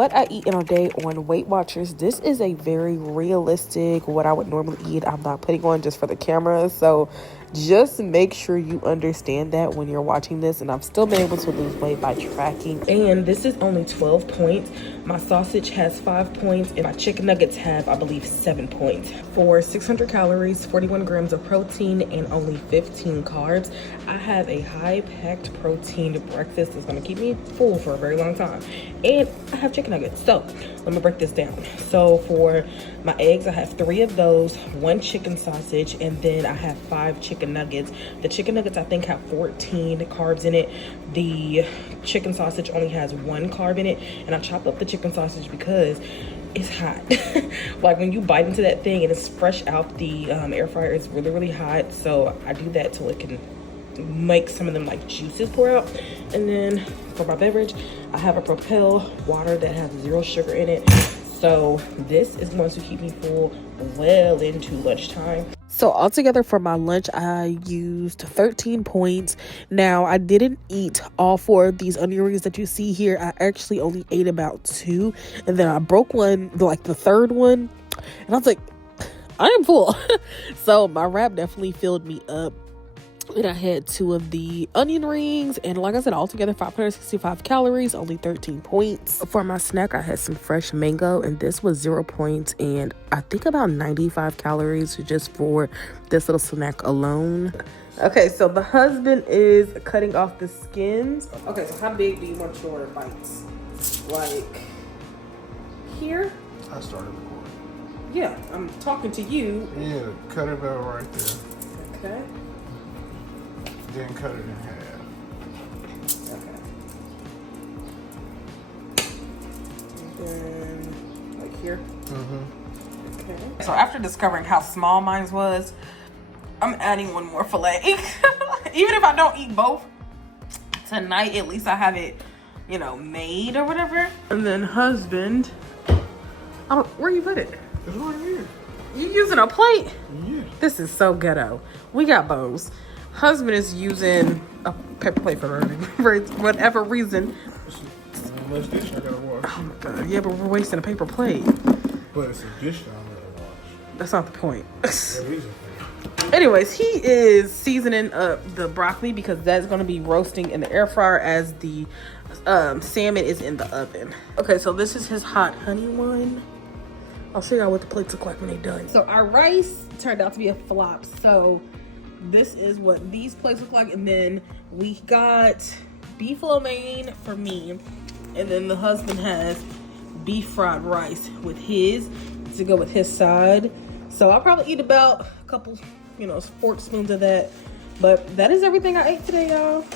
what I eat in a day on Weight Watchers. This is a very realistic, what I would normally eat. I'm not putting on just for the camera. So just make sure you understand that when you're watching this. And I've still been able to lose weight by tracking. And this is only 12 points. My sausage has 5 points and my chicken nuggets have, I believe, 7 points. For 600 calories, 41 grams of protein, and only 15 carbs, I have a high-packed protein breakfast that's gonna keep me full for a very long time. And I have chicken nuggets. So let me break this down. So for my eggs, I have 3 of those, 1 chicken sausage, and then I have 5 chicken nuggets. The chicken nuggets, I think, have 14 carbs in it. The chicken sausage only has 1 carb in it, and I chop up the chicken sausage because it's hot. Like when you bite into that thing and it's fresh out the air fryer, it's really, really hot. So I do that so it can make some of them like juices pour out. And then for my beverage, I have a Propel water that has 0 sugar in it. So this is going to keep me full well into lunchtime. So altogether for my lunch, I used 13 points. Now, I didn't eat all 4 of these onion rings that you see here. I actually only ate about 2. And then I broke one, like the 3rd one. And I was like, I am full. So my wrap definitely filled me up. And I had 2 of the onion rings, and like I said, altogether 565 calories, only 13 points. For my snack, I had some fresh mango, and this was 0 points, and I think about 95 calories just for this little snack alone. Okay, so the husband is cutting off the skins. Okay, so how big do you want your bites? Like here? I started recording. Yeah, I'm talking to you. Yeah, cut it out right there. Okay. Then cut it in half. Okay. And then, like here? Mm-hmm. Okay. So after discovering how small mine was, I'm adding 1 more fillet. Even if I don't eat both tonight, at least I have it, you know, made or whatever. And then husband, where you put it? It's right here. You using a plate? Yeah. This is so ghetto. We got bows. Husband is using a paper plate for whatever reason. Unless dish I gotta wash. Oh my god, yeah, but we're wasting a paper plate. But it's a dish that I'm gonna wash. That's not the point. That is a thing. Anyways, he is seasoning up the broccoli because that's going to be roasting in the air fryer as the salmon is in the oven. Okay, so this is his hot honey one. I'll show y'all what the plates look like when they're done. So our rice turned out to be a flop. So this is what these plates look like. And then we got beef lo mein for me. And then the husband has beef fried rice with his to go with his side. So I'll probably eat about a couple, fork spoons of that. But that is everything I ate today, y'all.